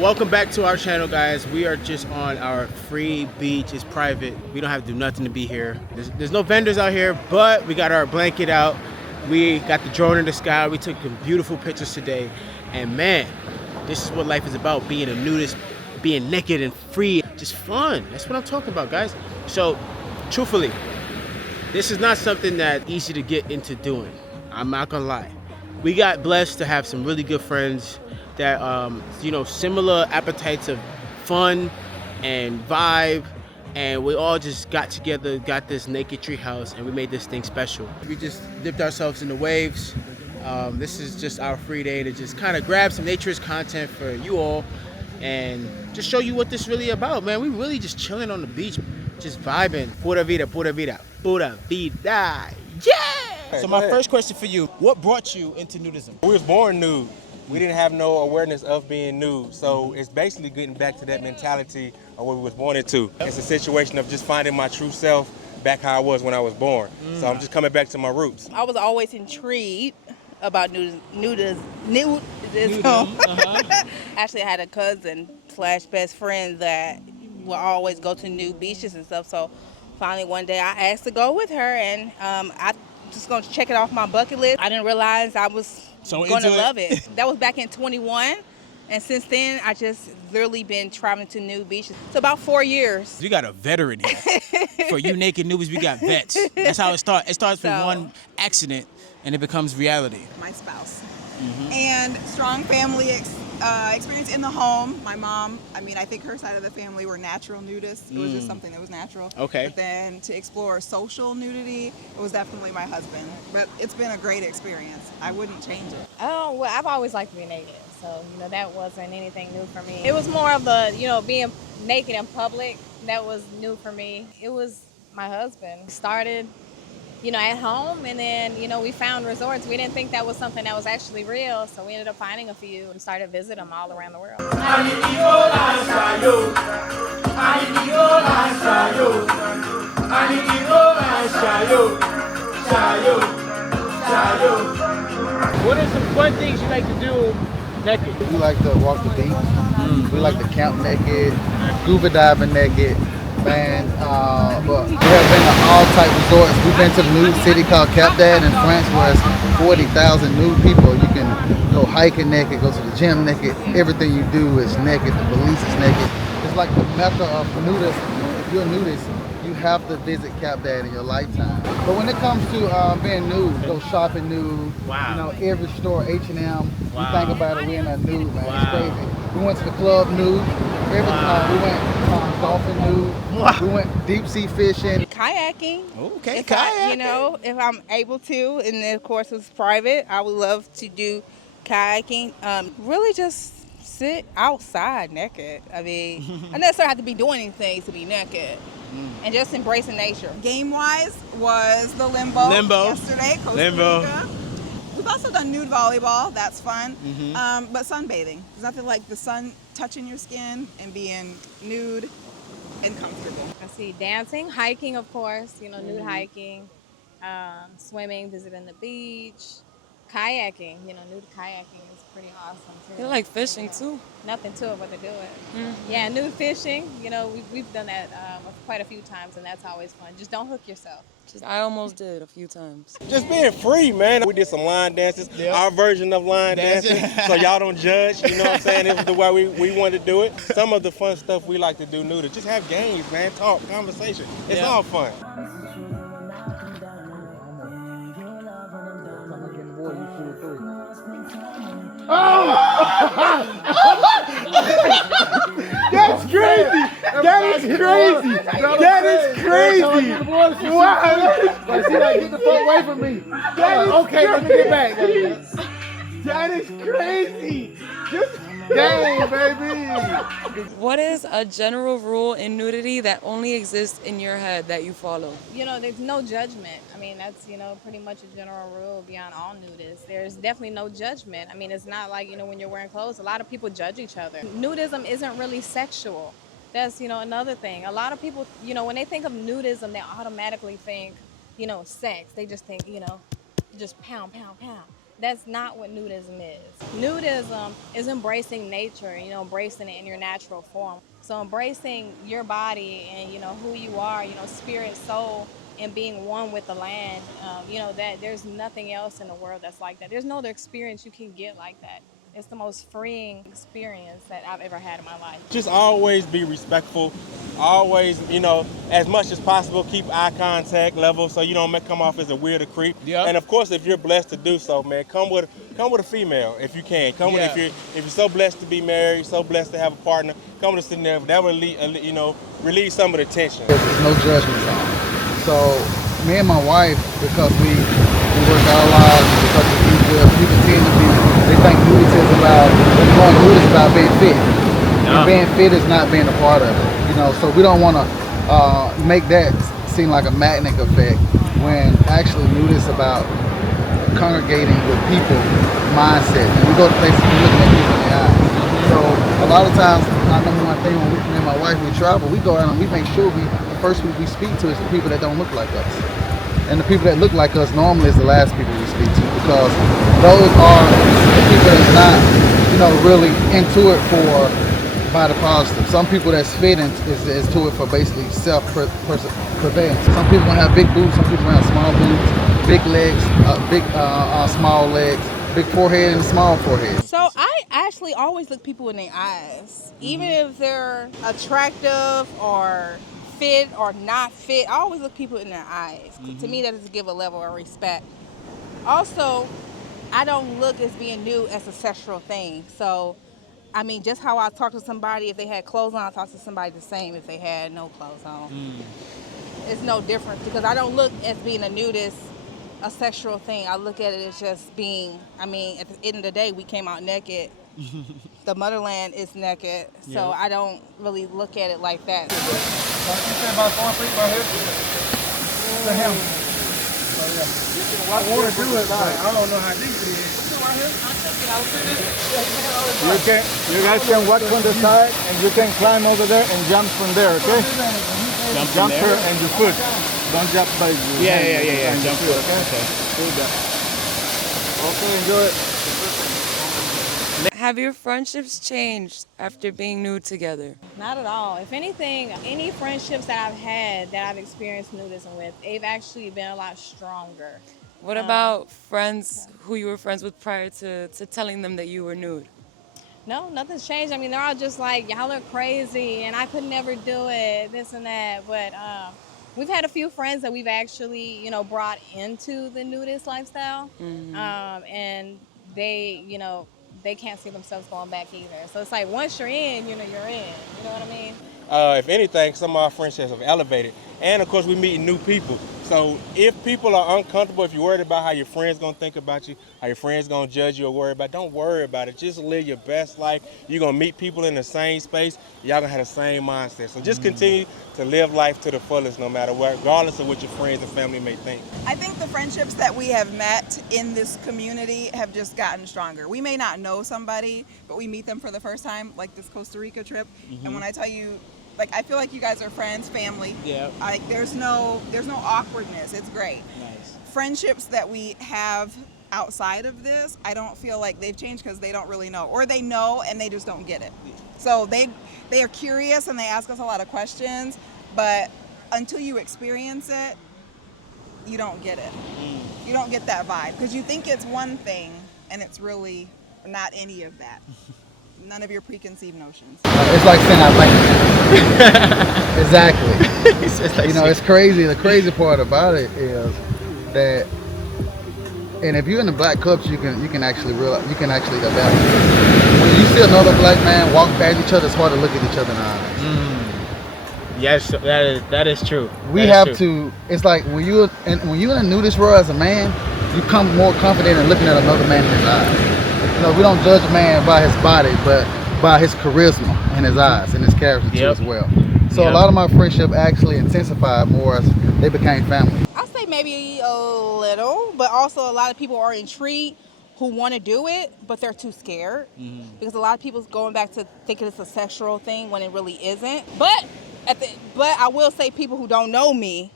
Welcome back to our channel, guys. We are just on our free beach. It's private. We don't have to do nothing to be here. There's no vendors out here, but we got our blanket out. We got the drone in the sky. We took some beautiful pictures today. And man, this is what life is about, being a nudist, being naked and free. Just fun. That's what I'm talking about, guys. So, truthfully, this is not something that's easy to get into doing. I'm not gonna lie. We got blessed to have some really good friends that similar appetites of fun and vibe, and we all just got together, got this naked tree house, and we made this thing special. We just dipped ourselves in the waves. This is just our free day to just kind of grab some naturist content for you all and just show you what this really about, man. We really just chilling on the beach, just vibing. Pura vida, pura vida, pura vida. Yeah! So my first question for you, what brought you into nudism? We was born nude. We didn't have no awareness of being nude. So it's basically getting back to that mentality of what we was born into. It's a situation of just finding my true self back how I was when I was born. So I'm just coming back to my roots. I was always intrigued about nudism. Actually, I had a cousin / best friend that would always go to nude beaches and stuff. So finally one day I asked to go with her, and I just going to check it off my bucket list. I didn't realize I was going to love it. That was back in 21, and since then I just literally been traveling to nude beaches. It's about 4 years. You got a veteran here. For you naked newbies, we got vets. That's how it starts. It starts with one accident and it becomes reality. My spouse. And strong family experience in the home. My mom, I think her side of the family were natural nudists. It was just something that was natural. Okay. But then to explore social nudity, it was definitely my husband. But it's been a great experience. I wouldn't change it. Oh, well, I've always liked to be naked. So, that wasn't anything new for me. It was more of the, being naked in public that was new for me. It was my husband. We started, at home, and then, we found resorts. We didn't think that was something that was actually real, so we ended up finding a few and started visiting them all around the world. What are some fun things you like to do naked? We like to walk the beach. We like to camp naked, scuba diving naked. Man, but we have been to all type resorts. We've been to the nude city called Cap d'Agde in France, where it's 40,000 nude people. You can go hiking naked, go to the gym naked. Everything you do is naked. The police is naked. It's like the mecca of nudists. If you're a nudist, you have to visit Cap d'Agde in your lifetime. But when it comes to being nude, go shopping nude. Wow. Every store, H&M. Wow. You think about it, we're in a nude, man. It's crazy. We went to the club nude. We went golfing nude. Wow. We went deep sea fishing. Kayaking. Okay, kayaking. If I'm able to, and then of course it's private, I would love to do kayaking. Really just sit outside naked. I don't necessarily have to be doing anything to be naked. And just embracing nature. Game-wise was the limbo yesterday, Costa Rica. We've also done nude volleyball. That's fun. But sunbathing. There's nothing like the sun touching your skin and being nude and comfortable. I see dancing, hiking, of course, nude hiking, swimming, visiting the beach, kayaking, nude kayaking is pretty awesome too. I like fishing too. Nothing to it but to do it. Yeah, nude fishing, we've done that quite a few times, and that's always fun. Just don't hook yourself. I almost did a few times. Just being free, man. We did some line dances, our version of line dancing, so y'all don't judge, you know what I'm saying? It was the way we wanted to do it. Some of the fun stuff we like to do nude is just have games, man, talk, conversation. It's all fun. That's crazy! That is crazy! That is crazy! Wow! See, like, get the fuck away from me. Okay, let me get back. That is crazy! Dang, baby! What is a general rule in nudity that only exists in your head that you follow? There's no judgment. That's, pretty much a general rule beyond all nudists. There's definitely no judgment. It's not like, when you're wearing clothes, a lot of people judge each other. Nudism isn't really sexual. That's, another thing. A lot of people, when they think of nudism, they automatically think, sex. They just think, just pound, pound, pound. That's not what nudism is. Nudism is embracing nature, embracing it in your natural form. So embracing your body and, who you are, spirit, soul, and being one with the land, that there's nothing else in the world that's like that. There's no other experience you can get like that. It's the most freeing experience that I've ever had in my life. Just always be respectful. Always, as much as possible, keep eye contact level so you don't come off as a weird or creep. Yep. And of course, if you're blessed to do so, man, come with a female if you can. Come with, Yeah. if you're so blessed to be married, so blessed to have a partner, come with a significant. That will relieve some of the tension. There's no judgment zone. So me and my wife, because we work our lives, because people tend to be, they think nudity is about, nudity is about being fit. And being fit is not being a part of it. So we don't want to make that seem like a magnetic effect when actually nudity is about congregating with people mindset. And we go to places and looking at people in the eye. So a lot of times, I know one thing when me and my wife, we travel, we go out and we make sure the first people we speak to is the people that don't look like us. And the people that look like us normally is the last people we speak to, because those are the people that's not, really into it for body positive. Some people that's fit is to it for basically self-prevalence. Some people want to have big boobs, some people want to have small boobs, big legs, small legs, big forehead and small forehead. So I actually always look people in their eyes, even if they're attractive or fit or not fit. I always look people in their eyes. To me, that is to give a level of respect. Also, I don't look as being nude as a sexual thing. So, I mean, just how I talk to somebody if they had clothes on, I talk to somebody the same if they had no clothes on. It's no different, because I don't look as being a nudist a sexual thing. I look at it as just being, at the end of the day, we came out naked. The motherland is naked, so I don't really look at it like that. You say about 4 feet right here? To him. I want to do it, but I don't know how deep it is. You guys can watch from the side, and you can climb over there and jump from there, okay? Jump here and your foot. Don't jump by your hand. Jump foot, okay? Do that. Okay, enjoy it. Have your friendships changed after being nude together? Not at all. If anything, any friendships that I've had that I've experienced nudism with, they've actually been a lot stronger. What about friends who you were friends with prior to telling them that you were nude? No, nothing's changed. They're all just like, y'all are crazy and I could never do it, this and that. But we've had a few friends that we've actually, brought into the nudist lifestyle. And they, they can't see themselves going back either. So it's like, once you're in, you're in. You know what I mean? If anything, some of our friendships have elevated. And of course, we're meeting new people. So if people are uncomfortable, if you're worried about how your friends gonna think about you, how your friends gonna judge you or worry about, don't worry about it. Just live your best life. You're gonna meet people in the same space. Y'all gonna have the same mindset. So just continue to live life to the fullest, no matter what, regardless of what your friends and family may think. I think the friendships that we have met in this community have just gotten stronger. We may not know somebody, but we meet them for the first time, like this Costa Rica trip. And when I tell you, I feel like you guys are friends, family. Yeah. There's no awkwardness. It's great. Nice. Friendships that we have outside of this, I don't feel like they've changed because they don't really know, or they know and they just don't get it. So they are curious and they ask us a lot of questions, but until you experience it, you don't get it. You don't get that vibe because you think it's one thing and it's really not any of that. None of your preconceived notions. It's like saying I like it. Exactly. It's crazy. The crazy part about it is that, and if you're in the black clubs, you can actually realize, you can actually adapt. When you see another black man walk past each other, it's hard to look at each other in the eyes. Yes, that is true. We have to. It's like when you're in a nudist world as a man, you come more confident in looking at another man in his eyes. We don't judge a man by his body, but by his charisma in his eyes and his character too as well. So a lot of my friendship actually intensified more as they became family. I say maybe a little, but also a lot of people are intrigued who want to do it, but they're too scared because a lot of people's going back to thinking it's a sexual thing when it really isn't. But I will say people who don't know me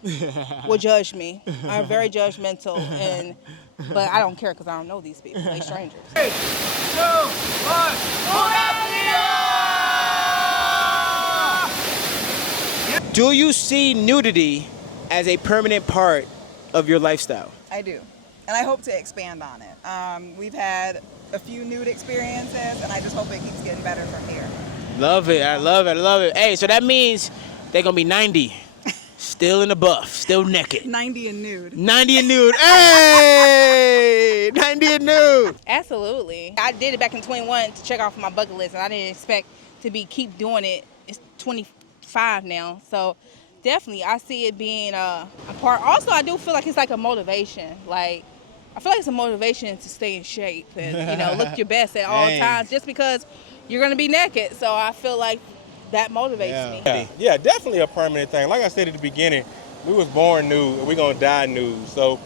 will judge me. I'm very judgmental, and But I don't care because I don't know these people. They strangers. Do you see nudity as a permanent part of your lifestyle? I do. And I hope to expand on it. We've had a few nude experiences, and I just hope it keeps getting better from here. Love it. I love it. I love it. Hey, so that means they're going to be 90. Still in the buff. Still naked. 90 and nude. 90 and nude. Hey! 90 and nude. Absolutely. I did it back in 21 to check off my bucket list, and I didn't expect to keep doing it. It's 25 now, so definitely I see it being a part. Also, I do feel like it's like a motivation. Like, I feel like it's a motivation to stay in shape and, look your best at all times, just because you're going to be naked. So I feel like that motivates me. Yeah, definitely a permanent thing. Like I said at the beginning, we was born nude and we're going to die nude. So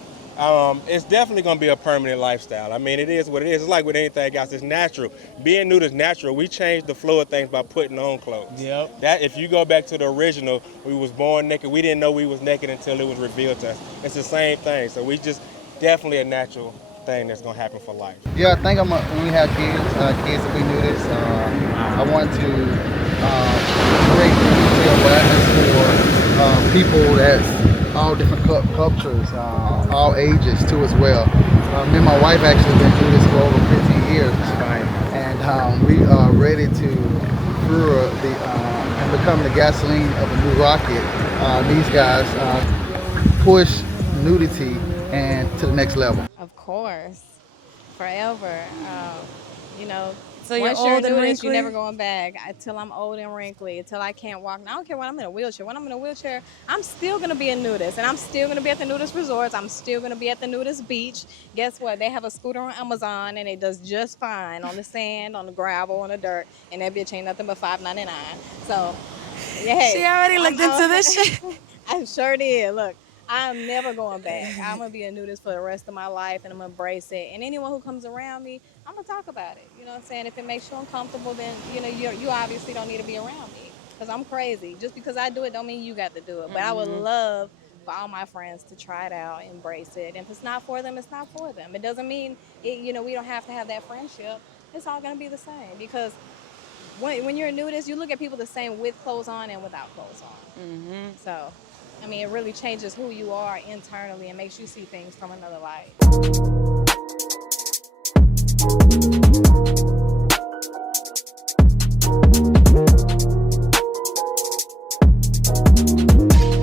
it's definitely going to be a permanent lifestyle. I mean, it is what it is. It's like with anything else. It's natural. Being nude is natural. We change the flow of things by putting on clothes. Yep. That if you go back to the original, we was born naked. We didn't know we was naked until it was revealed to us. It's the same thing. So we just definitely a natural thing that's going to happen for life. Yeah, I think when we have kids will be nudists. I want to create community awareness for people that's all different cultures, all ages too as well. Me and my wife actually been doing this for over 15 years now, and we are ready to brew and become the gasoline of a new rocket. These guys push nudity and to the next level. Of course, forever. So you're once old and nudist, wrinkly? you're never going back. Until I'm old and wrinkly, until I can't walk. And I don't care when I'm in a wheelchair. When I'm in a wheelchair, I'm still gonna be a nudist, and I'm still gonna be at the nudist resorts. I'm still gonna be at the nudist beach. Guess what? They have a scooter on Amazon, and it does just fine on the sand, on the gravel, on the dirt, and that bitch ain't nothing but $5.99. So, yeah. She already looked into this shit. I sure did. Look, I'm never going back. I'm gonna be a nudist for the rest of my life, and I'm gonna embrace it. And anyone who comes around me, I'm gonna talk about it. You know what I'm saying? If it makes you uncomfortable, then you obviously don't need to be around me, because I'm crazy. Just because I do it don't mean you got to do it. But I would love for all my friends to try it out, embrace it. And if it's not for them, it's not for them. It doesn't mean we don't have to have that friendship. It's all gonna be the same, because when you're a nudist, you look at people the same with clothes on and without clothes on. So, I mean, it really changes who you are internally and makes you see things from another light.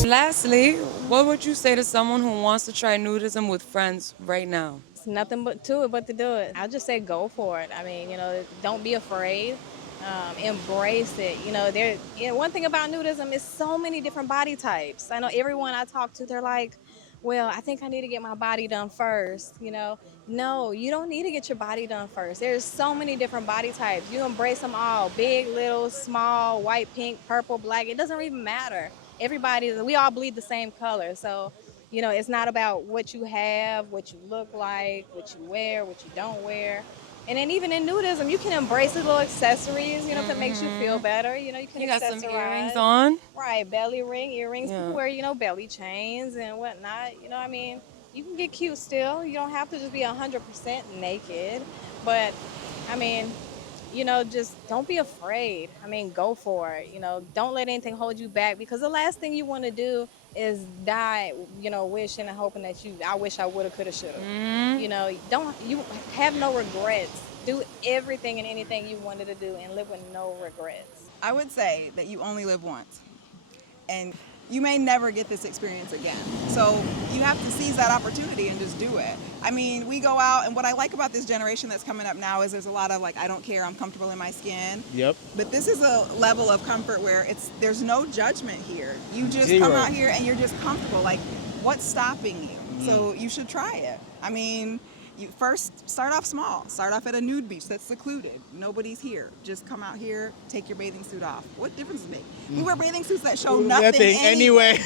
Lastly, what would you say to someone who wants to try nudism with friends right now? It's nothing but to do it. I'll just say go for it. I mean, don't be afraid. Embrace it. One thing about nudism is so many different body types. I know everyone I talk to, they're like, well, I think I need to get my body done first. No, you don't need to get your body done first. There's so many different body types. You embrace them all: big, little, small, white, pink, purple, black. It doesn't even matter. We all bleed the same color. So, it's not about what you have, what you look like, what you wear, what you don't wear. And then even in nudism, you can embrace the little accessories, if it makes you feel better. You can You got some accessorize. earrings on? Right, belly ring, earrings. Yeah. People wear, belly chains and whatnot. I mean, you can get cute still. You don't have to just be 100% naked. But, I mean, just don't be afraid. I mean, go for it. Don't let anything hold you back, because the last thing you want to do is die, wishing and hoping that I wish I woulda, coulda, shoulda. You have no regrets. Do everything and anything you wanted to do and live with no regrets. I would say that you only live once, and you may never get this experience again. So you have to seize that opportunity and just do it. I mean, we go out, and what I like about this generation that's coming up now is there's a lot of I don't care, I'm comfortable in my skin. Yep. But this is a level of comfort where there's no judgment here. You just Zero. come out here and you're just comfortable. Like, what's stopping you? So you should try it. I mean, you first start off small. Start off at a nude beach that's secluded. Nobody's here. Just come out here, take your bathing suit off. What difference does it make? We wear bathing suits that show nothing anyway.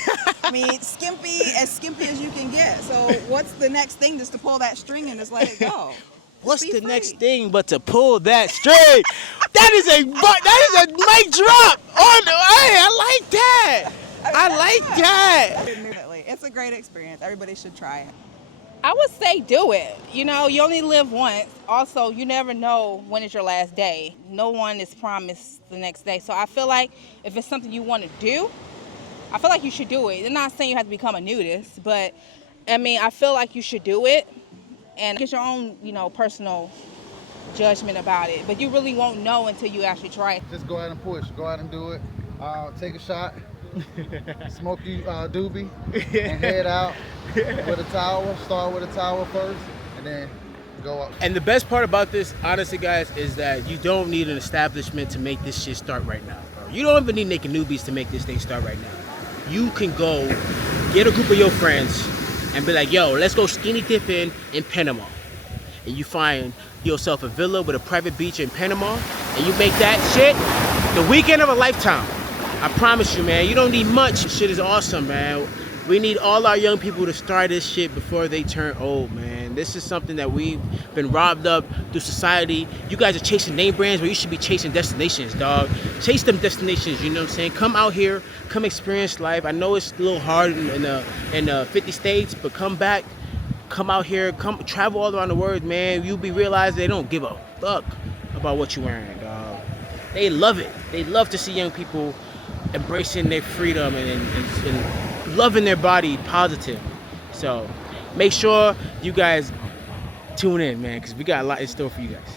I mean, skimpy as you can get. So what's the next thing? Just to pull that string and just let it go. What's Be the free. next thing but to pull that string? That is a mic drop. I like that. I like that. It's a great experience. Everybody should try it. I would say do it. You know, you only live once. Also, you never know when is your last day. No one is promised the next day. So I feel like if it's something you want to do, I feel like you should do it. I'm not saying you have to become a nudist, but I mean, I feel like you should do it and get your own, you know, personal judgment about it. But you really won't know until you actually try it. Just go out and push. Go out and do it. Take a shot. Smoke you doobie and head out with a towel. Start with a towel first and then go up. And the best part about this, honestly, guys, is that you don't need an establishment to make this shit start right now, bro. You don't even need naked newbies to make this thing start right now. You can go get a group of your friends and be like, yo, let's go skinny dipping in Panama. And you find yourself a villa with a private beach in Panama, and you make that shit the weekend of a lifetime. I promise you, man, you don't need much. This shit is awesome, man. We need all our young people to start this shit before they turn old, man. This is something that we've been robbed of through society. You guys are chasing name brands, but you should be chasing destinations, dog. Chase them destinations, you know what I'm saying? Come out here, come experience life. I know it's a little hard in 50 states, but come back, come out here, come travel all around the world, man. You'll be realizing they don't give a fuck about what you're wearing, dog. They love it. They love to see young people embracing their freedom and loving their body positive. So make sure you guys tune in, man, because we got a lot in store for you guys.